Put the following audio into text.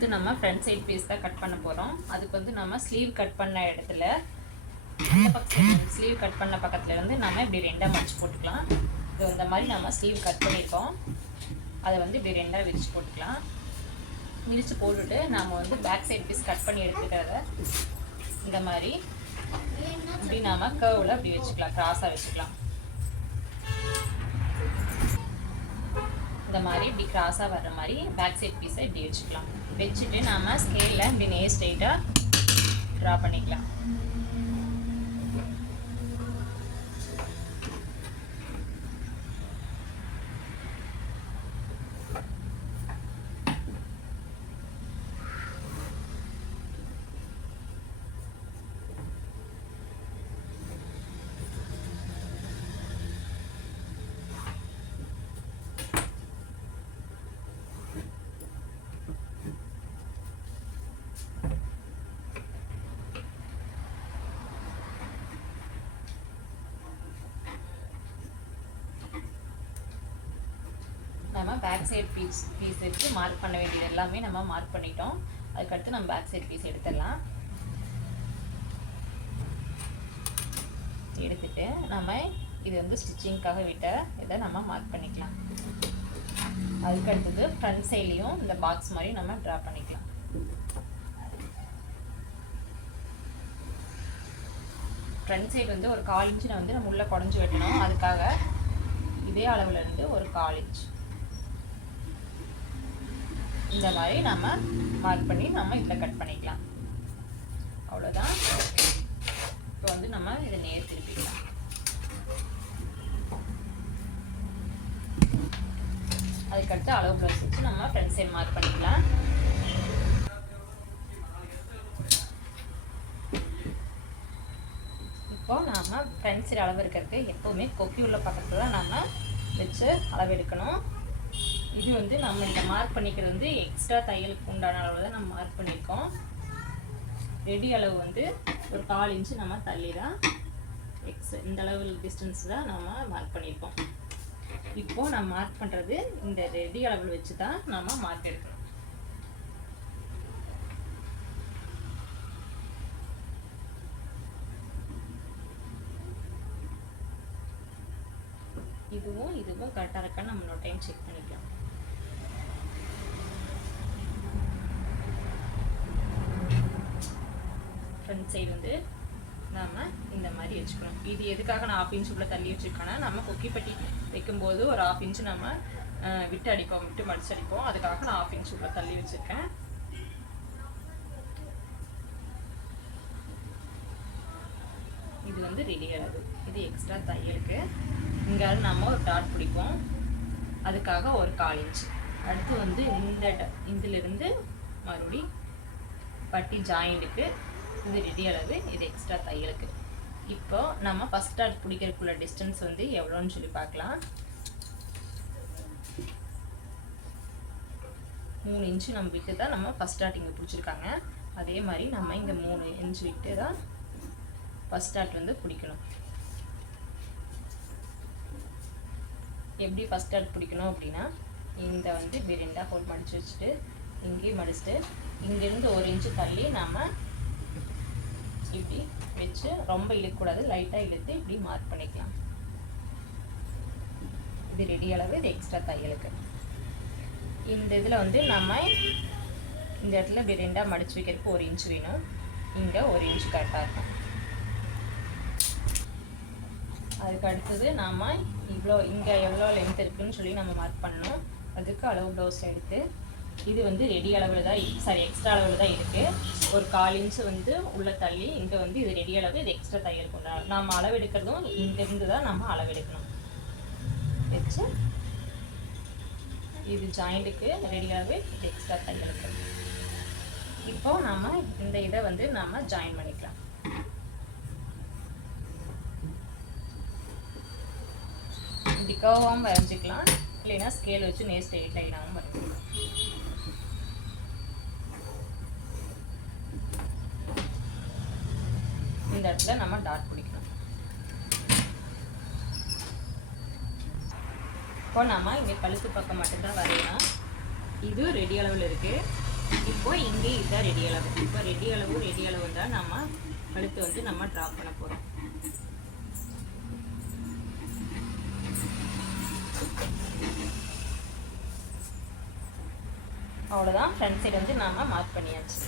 அடுத்து நம்ம front side piece தான் கட் பண்ண போகிறோம். அதுக்கு வந்து நம்ம ஸ்லீவ் கட் பண்ண இடத்துல இந்த பக்கம் ஸ்லீவ் கட் பண்ண பக்கத்துல இருந்து நம்ம இப்படி ரெண்டாக மடிச்சு போட்டுக்கலாம். இது இந்த மாதிரி நம்ம ஸ்லீவ் கட் பண்ணியிருக்கோம், அதை வந்து இப்படி ரெண்டாக விரிச்சு போட்டுக்கலாம். விரிச்சு போட்டுட்டு நம்ம வந்து பேக் சைட் பீஸ் கட் பண்ணி எடுத்துக்கிறத இந்த மாதிரி இப்படி நாம கர்வில் அப்படி வச்சுக்கலாம், கிராஸாக வச்சுக்கலாம். இந்த மாதிரி இப்படி கிராஸாக வர்ற மாதிரி பேக் சைட் பீஸை இப்படி வச்சுக்கலாம். வச்சுட்டு நம்ம ஸ்கேலில் இப்படி நேர் ஸ்ட்ரைட்டாக ட்ரா பண்ணிக்கலாம். நம்ம பேக் சைட் பீஸ் எடுத்து மார்க் பண்ண வேண்டியது எல்லாமே நம்ம மார்க் பண்ணிட்டோம். அதுக்கடுத்து நம்ம பேக் சைட் பீஸ் எடுத்துடலாம். எடுத்துட்டு நம்ம இது வந்து ஸ்டிச்சிங்காக விட்ட இதை நம்ம மார்க் பண்ணிக்கலாம். அதுக்கடுத்தது ஃப்ரண்ட் சைட்லையும் இந்த பாக்ஸ் மாதிரி நம்ம ட்ரா பண்ணிக்கலாம். ஃப்ரண்ட் சைடு வந்து ஒரு 1/4 இன்ச்சு வந்து நம்ம உள்ளே குடஞ்சி வெட்டணும். அதுக்காக இதே அளவில் இருந்து ஒரு 1/4 இன்ச் இந்த மாதிரி நம்ம மார்க் பண்ணி நம்ம இதில் கட் பண்ணிக்கலாம். அவ்வளோதான். இப்போ வந்து நம்ம இதை நேர் திருப்பிக்கலாம். அதுக்கடுத்து அளவு ப்ளவுஸ் வச்சு நம்ம ஃப்ரண்ட் சைடு மார்க் பண்ணிக்கலாம். இப்போ நம்ம ஃப்ரண்ட் சைடு அளவு இருக்கிறதுக்கு எப்போவுமே கொக்கி உள்ள பக்கத்தில் தான் நம்ம வச்சு அளவு எடுக்கணும். இது வந்து நம்ம இந்த மார்க் பண்ணிக்கிறது வந்து எக்ஸ்ட்ரா தையலுக்கு உண்டான அளவு தான் நம்ம மார்க் பண்ணியிருக்கோம். ரெடி அளவு வந்து ஒரு 1/4 இன்ச்சு நம்ம தள்ளி தான் இந்த அளவு டிஸ்டன்ஸ் தான் நம்ம மார்க் பண்ணியிருக்கோம். இப்போது நம்ம மார்க் பண்ணுறது இந்த ரெடி அளவில் வச்சு தான் நம்ம மார்க் எடுக்கணும். இதுவும் கரெக்டாக இருக்கான்னு நம்ம ஒரு டைம் செக் பண்ணிக்கலாம். ஃப்ரண்ட் சைடு வந்து நாம் இந்த மாதிரி வச்சுக்கணும். இது எதுக்காக நான் 1/2 இன்ச்சுக்குள்ளே தள்ளி வச்சுருக்கேன்னா, நம்ம கொக்கிப்பட்டி வைக்கும்போது ஒரு 1/2 இன்ச்சு நம்ம விட்டு மடிச்சு அடிப்போம். அதுக்காக நான் 1/2 இன்ச்சுக்குள்ளே தள்ளி வச்சுருக்கேன். இது வந்து ரெடி அளவு. இது எக்ஸ்ட்ரா தையலுக்கு. இங்காவது நம்ம ஒரு டாட் பிடிப்போம், அதுக்காக ஒரு 1/4 இன்ச். அடுத்து வந்து இதிலிருந்து மறுபடி பட்டி ஜாயிண்ட்டுக்கு இது ரெடி அளவு, இது எக்ஸ்ட்ரா தையலுக்கு. இப்போ நம்ம ஃபஸ்ட் டாட் பிடிக்கிறதுக்குள்ள டிஸ்டன்ஸ் வந்து எவ்வளோன்னு சொல்லி பார்க்கலாம். 3 இன்ச்சு நம்ம விட்டு தான் நம்ம ஃபஸ்ட் டாட் இங்கே பிடிச்சிருக்காங்க. அதே மாதிரி நம்ம இங்கே 3 இன்ச்சு விட்டு தான் ஃபஸ்ட் டாட் வந்து பிடிக்கணும். எப்படி ஃபஸ்ட் டாட் பிடிக்கணும் அப்படின்னா, இந்த வந்து இப்படி 2ஆக ஃபோல்ட் மடித்து வச்சுட்டு இங்கேயும் மடிச்சுட்டு இங்கேருந்து 1 இன்ச்சு தள்ளி நம்ம இப்படி வச்சு ரொம்ப இழுக்கக்கூடாது, லைட்டாக இழுத்து இப்படி மார்க் பண்ணிக்கலாம். இது ரெடி அளவு, இது எக்ஸ்ட்ரா தையலுக்கு. இந்த இதில் வந்து நம்ம இந்த இடத்துல இப்படி 2ஆக மடித்து வைக்கிறதுக்கு 1 இன்ச்சு வேணும். இங்கே 1 இன்ச்சு கரெக்டாக இருக்கும். அதுக்கு அடுத்தது நாம் இங்கே எவ்வளோ லென்த் இருக்குதுன்னு சொல்லி நம்ம மார்க் பண்ணணும். அதுக்கு அளவு ப்ளவுஸ் எடுத்து இது வந்து ரெடி அளவில் தான் எக்ஸ்ட்ரா அளவில் தான் இருக்குது. ஒரு 1/4 இன்ச்சு வந்து உள்ளே தள்ளி இங்கே வந்து இது ரெடி அளவு, இது எக்ஸ்ட்ரா தையலுக்கு உண்டான நம்ம அளவு எடுக்கிறதும் இங்கேருந்து தான் நம்ம அளவு எடுக்கணும். வச்சு இது ஜாயிண்ட்டுக்கு ரெடி அளவு, இது எக்ஸ்ட்ரா தையலுக்கு. இப்போ நம்ம இந்த இதை வந்து நம்ம ஜாயின் பண்ணிக்கலாம். இப்படி கர்வாகவும் வரைஞ்சிக்கலாம், இல்லைன்னா ஸ்கேல் வச்சு நேர் ஸ்ட்ரெயிட் லைனாகவும் வரைஞ்சிக்கலாம். இந்த இடத்துல நம்ம டாட் பிடிக்கணும். இப்போ நம்ம இங்கே கழுத்து பக்கம் மட்டும்தான் வரையணும். இது ரெடி அளவில் இருக்குது. இப்போ இங்கே இதுதான் ரெடி அளவு. இப்போ ரெடி அளவு தான் நம்ம அடுத்து வந்து நம்ம ட்ரா பண்ண போகிறோம். அவ்வளோதான், ஃப்ரண்ட் சைடு வந்து நாம் மார்க் பண்ணியாச்சு.